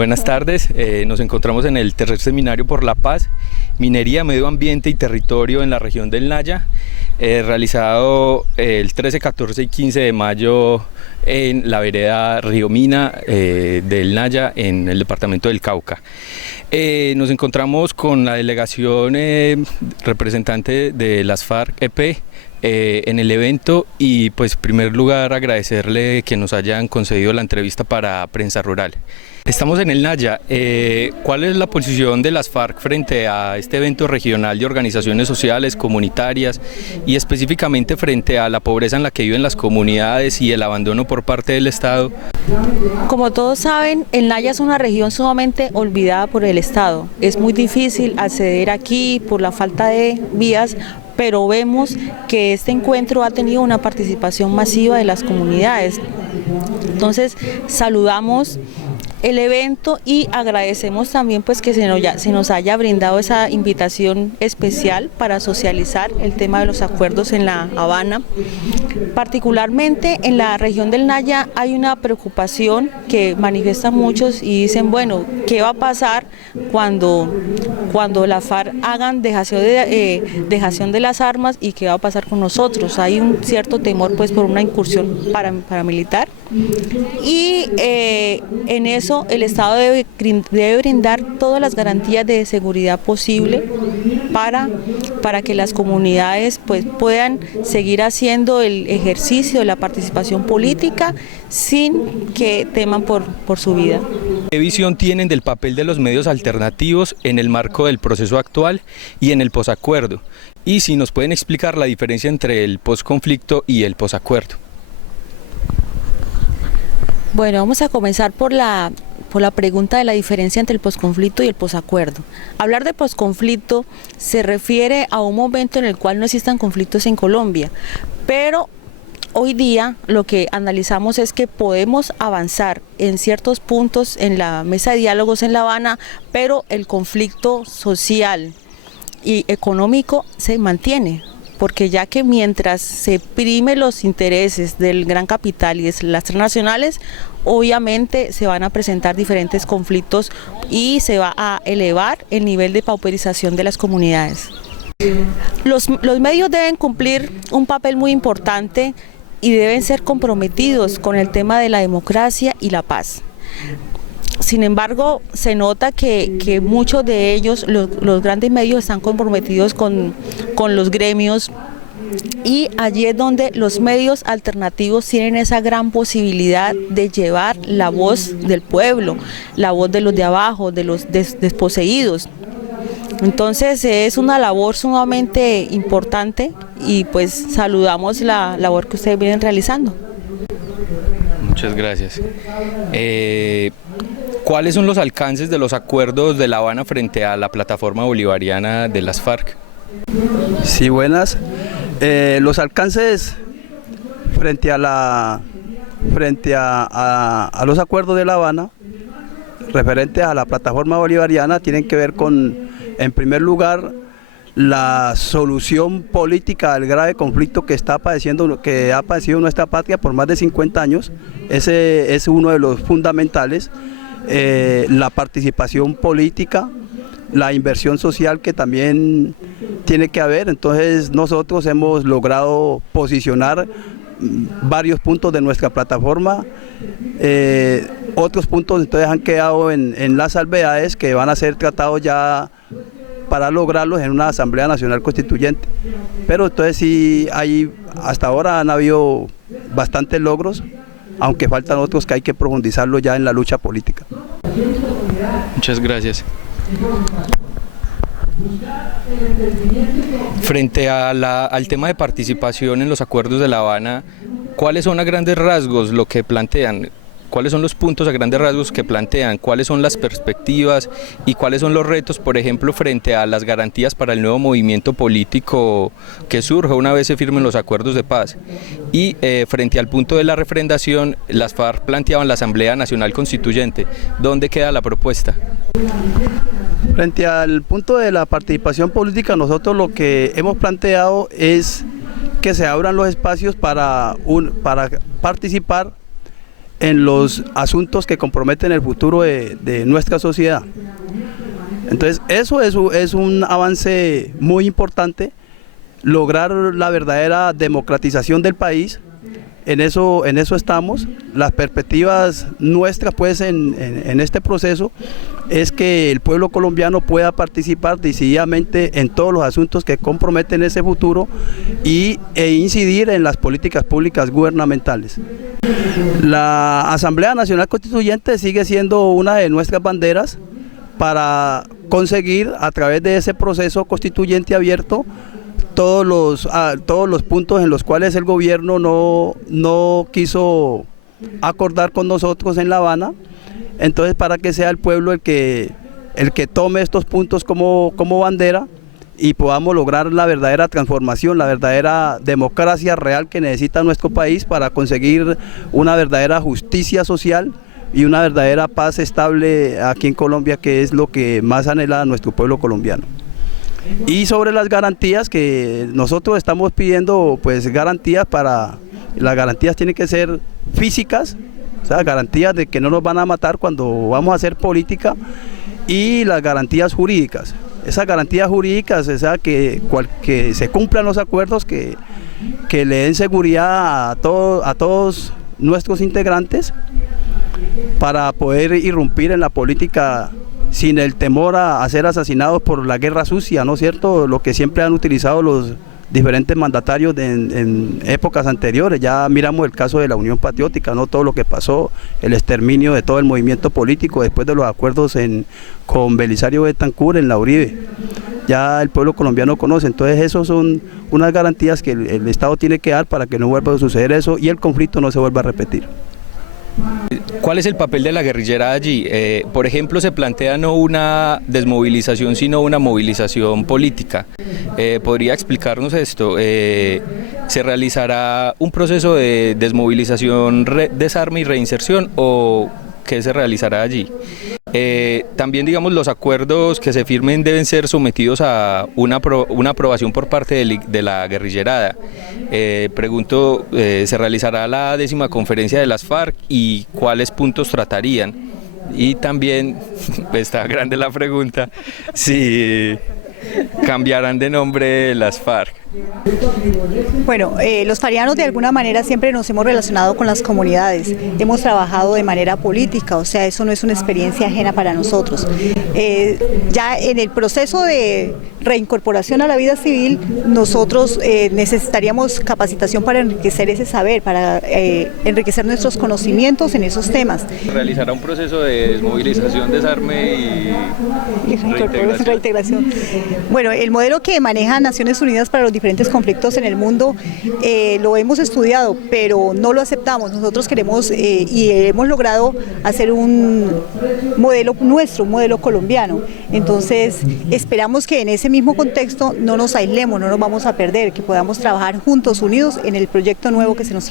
Buenas tardes, nos encontramos en el tercer seminario por la paz, minería, medio ambiente y territorio en la región del Naya, realizado el 13, 14 y 15 de mayo en la vereda Río Mina del Naya en el departamento del Cauca. Nos encontramos con la delegación representante de las FARC-EP en el evento y pues en primer lugar agradecerle que nos hayan concedido la entrevista para Prensa Rural. Estamos en el Naya. ¿Cuál es la posición de las FARC frente a este evento regional de organizaciones sociales, comunitarias y específicamente frente a la pobreza en la que viven las comunidades y el abandono por parte del Estado? Como todos saben, el Naya es una región sumamente olvidada por el Estado. Es muy difícil acceder aquí por la falta de vías, pero vemos que este encuentro ha tenido una participación masiva de las comunidades. Entonces, saludamos el evento y agradecemos también pues que se nos haya brindado esa invitación especial para socializar el tema de los acuerdos en La Habana. Particularmente en la región del Naya hay una preocupación que manifiestan muchos y dicen, bueno, ¿qué va a pasar cuando la FARC hagan dejación de las armas y qué va a pasar con nosotros? Hay un cierto temor pues por una incursión paramilitar y en eso el Estado debe brindar todas las garantías de seguridad posible para que las comunidades pues puedan seguir haciendo el ejercicio de la participación política sin que teman por su vida. ¿Qué visión tienen del papel de los medios alternativos en el marco del proceso actual y en el posacuerdo? Y si nos pueden explicar la diferencia entre el posconflicto y el posacuerdo. Bueno, vamos a comenzar por la pregunta de la diferencia entre el posconflicto y el posacuerdo. Hablar de posconflicto se refiere a un momento en el cual no existan conflictos en Colombia, pero hoy día lo que analizamos es que podemos avanzar en ciertos puntos en la mesa de diálogos en La Habana, pero el conflicto social y económico se mantiene. Porque ya que mientras se prime los intereses del gran capital y de las transnacionales, obviamente se van a presentar diferentes conflictos y se va a elevar el nivel de pauperización de las comunidades. Los medios deben cumplir un papel muy importante y deben ser comprometidos con el tema de la democracia y la paz. Sin embargo, se nota que muchos de ellos, los grandes medios, están comprometidos con los gremios y allí es donde los medios alternativos tienen esa gran posibilidad de llevar la voz del pueblo, la voz de los de abajo, de los desposeídos. Entonces es una labor sumamente importante y pues saludamos la labor que ustedes vienen realizando. Muchas gracias. ¿Cuáles son los alcances de los acuerdos de La Habana frente a la plataforma bolivariana de las FARC? Sí, buenas. Los alcances frente a los acuerdos de La Habana referentes a la plataforma bolivariana tienen que ver con, en primer lugar, la solución política al grave conflicto que ha padecido nuestra patria por más de 50 años. Ese es uno de los fundamentales. La participación política, la inversión social que también tiene que haber. Entonces nosotros hemos logrado posicionar varios puntos de nuestra plataforma. Otros puntos entonces han quedado en las salvedades que van a ser tratados ya para lograrlos en una Asamblea Nacional Constituyente. Pero entonces sí, hasta ahora han habido bastantes logros, aunque faltan otros que hay que profundizarlo ya en la lucha política. Muchas gracias. Frente al tema de participación en los acuerdos de La Habana, ¿cuáles son a grandes rasgos lo que plantean? ¿Cuáles son los puntos a grandes rasgos que plantean? ¿Cuáles son las perspectivas y cuáles son los retos, por ejemplo, frente a las garantías para el nuevo movimiento político que surja una vez se firmen los acuerdos de paz? Y frente al punto de la refrendación, las FARC planteaban la Asamblea Nacional Constituyente. ¿Dónde queda la propuesta? Frente al punto de la participación política, nosotros lo que hemos planteado es que se abran los espacios para participar en los asuntos que comprometen el futuro de nuestra sociedad. Entonces eso es un avance muy importante, lograr la verdadera democratización del país. En eso estamos. Las perspectivas nuestras pues en este proceso es que el pueblo colombiano pueda participar decididamente en todos los asuntos que comprometen ese futuro e incidir en las políticas públicas gubernamentales. La Asamblea Nacional Constituyente sigue siendo una de nuestras banderas para conseguir a través de ese proceso constituyente abierto todos los puntos en los cuales el gobierno no quiso acordar con nosotros en La Habana. Entonces, para que sea el pueblo el que tome estos puntos como bandera y podamos lograr la verdadera transformación, la verdadera democracia real que necesita nuestro país para conseguir una verdadera justicia social y una verdadera paz estable aquí en Colombia, que es lo que más anhela nuestro pueblo colombiano. Y sobre las garantías, que nosotros estamos pidiendo pues garantías las garantías tienen que ser físicas, o sea, garantías de que no nos van a matar cuando vamos a hacer política, y las garantías jurídicas. Esas garantías jurídicas, o sea, que se cumplan los acuerdos, que le den seguridad a todos nuestros integrantes para poder irrumpir en la política sin el temor a ser asesinados por la guerra sucia, ¿no es cierto? Lo que siempre han utilizado los diferentes mandatarios en épocas anteriores. Ya miramos el caso de la Unión Patriótica, ¿no? Todo lo que pasó, el exterminio de todo el movimiento político después de los acuerdos con Belisario Betancur en la Uribe. Ya el pueblo colombiano conoce. Entonces esos son unas garantías que el Estado tiene que dar para que no vuelva a suceder eso y el conflicto no se vuelva a repetir. ¿Cuál es el papel de la guerrillera allí? Por ejemplo, se plantea no una desmovilización, sino una movilización política. ¿Podría explicarnos esto? ¿Se realizará un proceso de desmovilización, desarme y reinserción, o qué se realizará allí? También, digamos, los acuerdos que se firmen deben ser sometidos a una aprobación por parte de la guerrillerada. Pregunto, ¿se realizará la 10ª conferencia de las FARC y cuáles puntos tratarían? Y también, está grande la pregunta, si cambiarán de nombre las FARC. Bueno, los farianos de alguna manera siempre nos hemos relacionado con las comunidades, hemos trabajado de manera política, o sea, eso no es una experiencia ajena para nosotros. Ya en el proceso de reincorporación a la vida civil, nosotros necesitaríamos capacitación para enriquecer ese saber, para enriquecer nuestros conocimientos en esos temas. ¿Realizará un proceso de desmovilización, desarme y reintegración? Bueno, el modelo que maneja Naciones Unidas para los diferentes conflictos en el mundo lo hemos estudiado, pero no lo aceptamos. Nosotros queremos y hemos logrado hacer un modelo nuestro, un modelo colombiano. Entonces esperamos que en ese mismo contexto no nos aislemos, no nos vamos a perder, que podamos trabajar juntos, unidos en el proyecto nuevo que se nos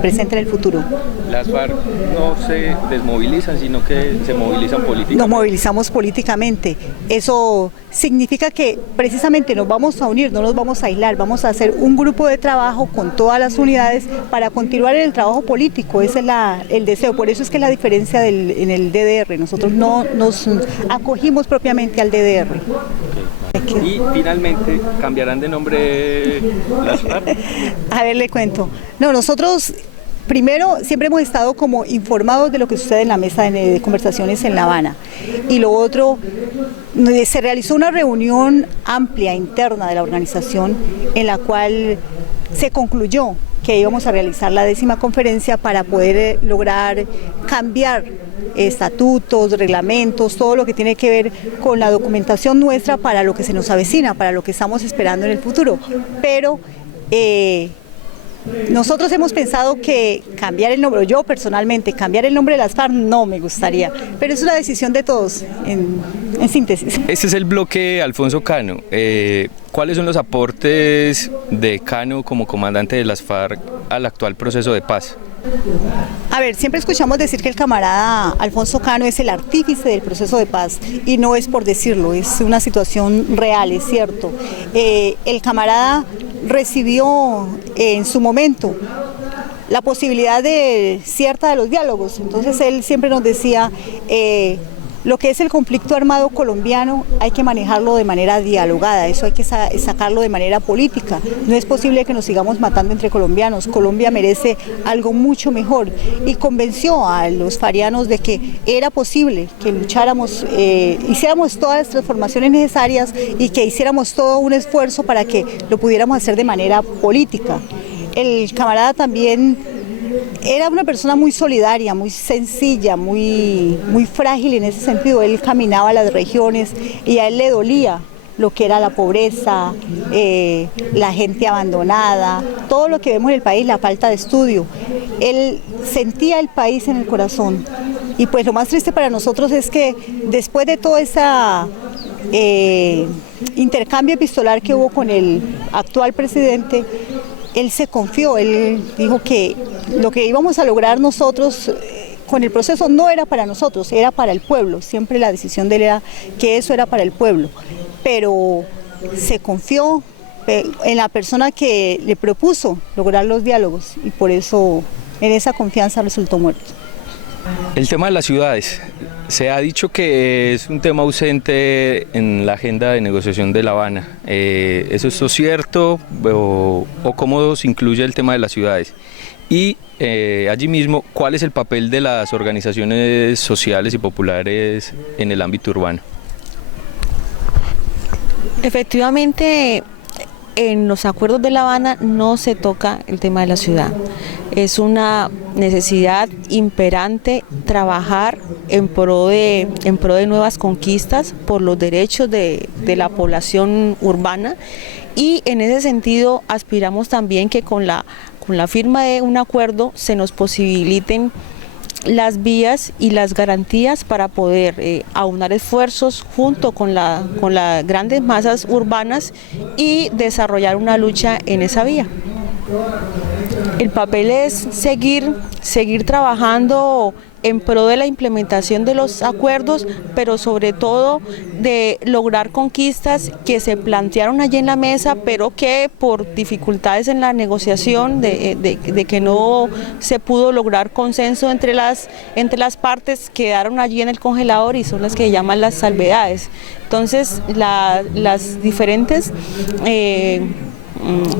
presenta en el futuro. Las FARC no se desmovilizan, sino que se movilizan políticamente. Nos movilizamos políticamente. Eso significa que precisamente nos vamos a unir, no nos vamos a aislar, vamos a hacer un grupo de trabajo con todas las unidades para continuar en el trabajo político. Ese es el deseo. Por eso es que la diferencia en el DDR, nosotros no nos acogimos propiamente al DDR. Y finalmente, ¿cambiarán de nombre las FARC? A ver, le cuento. No, nosotros primero siempre hemos estado como informados de lo que sucede en la mesa de conversaciones en La Habana. Y lo otro, se realizó una reunión amplia interna de la organización en la cual se concluyó que íbamos a realizar la 10ª conferencia para poder lograr cambiar estatutos, reglamentos, todo lo que tiene que ver con la documentación nuestra para lo que se nos avecina, para lo que estamos esperando en el futuro. Pero nosotros hemos pensado que cambiar el nombre, yo personalmente, cambiar el nombre de las FARC no me gustaría, pero es una decisión de todos, en síntesis. Este es el bloque Alfonso Cano. ¿Cuáles son los aportes de Cano como comandante de las FARC al actual proceso de paz? A ver, siempre escuchamos decir que el camarada Alfonso Cano es el artífice del proceso de paz y no es por decirlo, es una situación real, es cierto. El camarada recibió en su momento la posibilidad de cierta de los diálogos. Entonces él siempre nos decía, lo que es el conflicto armado colombiano hay que manejarlo de manera dialogada, eso hay que sacarlo de manera política. No es posible que nos sigamos matando entre colombianos, Colombia merece algo mucho mejor, y convenció a los farianos de que era posible que lucháramos, hiciéramos todas las transformaciones necesarias y que hiciéramos todo un esfuerzo para que lo pudiéramos hacer de manera política. El camarada también era una persona muy solidaria, muy sencilla, muy frágil en ese sentido. Él caminaba a las regiones y a él le dolía lo que era la pobreza, la gente abandonada, todo lo que vemos en el país, la falta de estudio. Él sentía el país en el corazón. Y pues lo más triste para nosotros es que después de todo ese intercambio epistolar que hubo con el actual presidente, él se confió, él dijo que lo que íbamos a lograr nosotros con el proceso no era para nosotros, era para el pueblo. Siempre la decisión de él era que eso era para el pueblo, pero se confió en la persona que le propuso lograr los diálogos y por eso en esa confianza resultó muerto. El tema de las ciudades, se ha dicho que es un tema ausente en la agenda de negociación de La Habana. ¿Eso es cierto o cómo se incluye el tema de las ciudades? Y allí mismo, ¿cuál es el papel de las organizaciones sociales y populares en el ámbito urbano? Efectivamente, en los acuerdos de La Habana no se toca el tema de la ciudad. Es una necesidad imperante trabajar en pro de nuevas conquistas por los derechos de la población urbana, y en ese sentido aspiramos también que con la firma de un acuerdo se nos posibiliten las vías y las garantías para poder aunar esfuerzos junto con las grandes masas urbanas y desarrollar una lucha en esa vía. El papel es seguir trabajando en pro de la implementación de los acuerdos, pero sobre todo de lograr conquistas que se plantearon allí en la mesa, pero que por dificultades en la negociación, de que no se pudo lograr consenso entre las partes, quedaron allí en el congelador y son las que llaman las salvedades. Entonces, las diferentes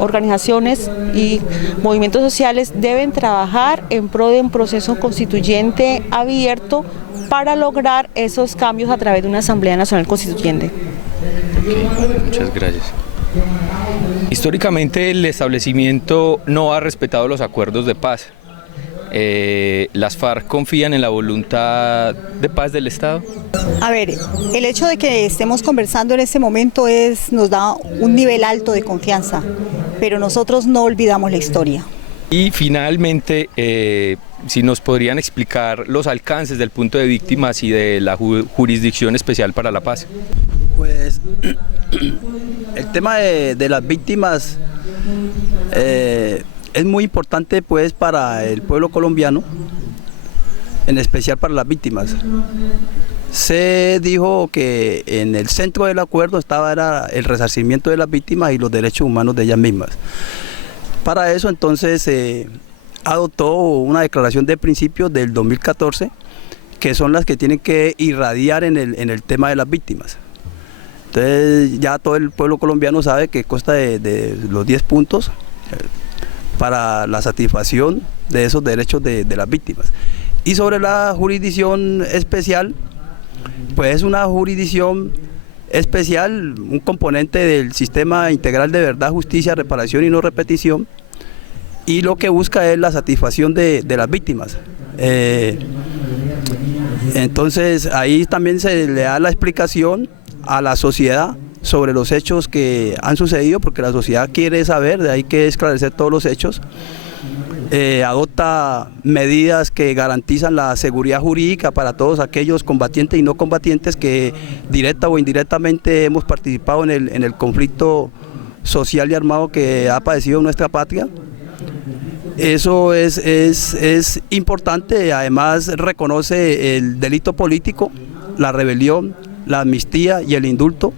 organizaciones y movimientos sociales deben trabajar en pro de un proceso constituyente abierto para lograr esos cambios a través de una Asamblea Nacional Constituyente. Okay, muchas gracias. Históricamente el establecimiento no ha respetado los acuerdos de paz. ¿Las FARC confían en la voluntad de paz del Estado? A ver, el hecho de que estemos conversando en este momento nos da un nivel alto de confianza, pero nosotros no olvidamos la historia. Y finalmente, si nos podrían explicar los alcances del punto de víctimas y de la Jurisdicción Especial para la Paz. Pues el tema de las víctimas es muy importante pues para el pueblo colombiano, en especial para las víctimas. Se dijo que en el centro del acuerdo era el resarcimiento de las víctimas y los derechos humanos de ellas mismas. Para eso entonces se adoptó una declaración de principios del 2014, que son las que tienen que irradiar en el tema de las víctimas. Entonces ya todo el pueblo colombiano sabe que consta de los 10 puntos para la satisfacción de esos derechos de las víctimas. Y sobre la jurisdicción especial, pues es una jurisdicción especial, un componente del sistema integral de verdad, justicia, reparación y no repetición, y lo que busca es la satisfacción de las víctimas. Entonces ahí también se le da la explicación a la sociedad sobre los hechos que han sucedido, porque la sociedad quiere saber, de ahí que esclarecer todos los hechos. Adopta medidas que garantizan la seguridad jurídica para todos aquellos combatientes y no combatientes que directa o indirectamente hemos participado en el conflicto social y armado que ha padecido nuestra patria. Eso es importante. Además reconoce el delito político, la rebelión, la amnistía y el indulto.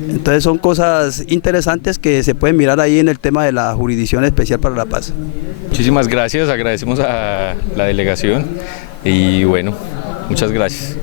Entonces son cosas interesantes que se pueden mirar ahí en el tema de la Jurisdicción Especial para la Paz. Muchísimas gracias, agradecemos a la delegación y bueno, muchas gracias.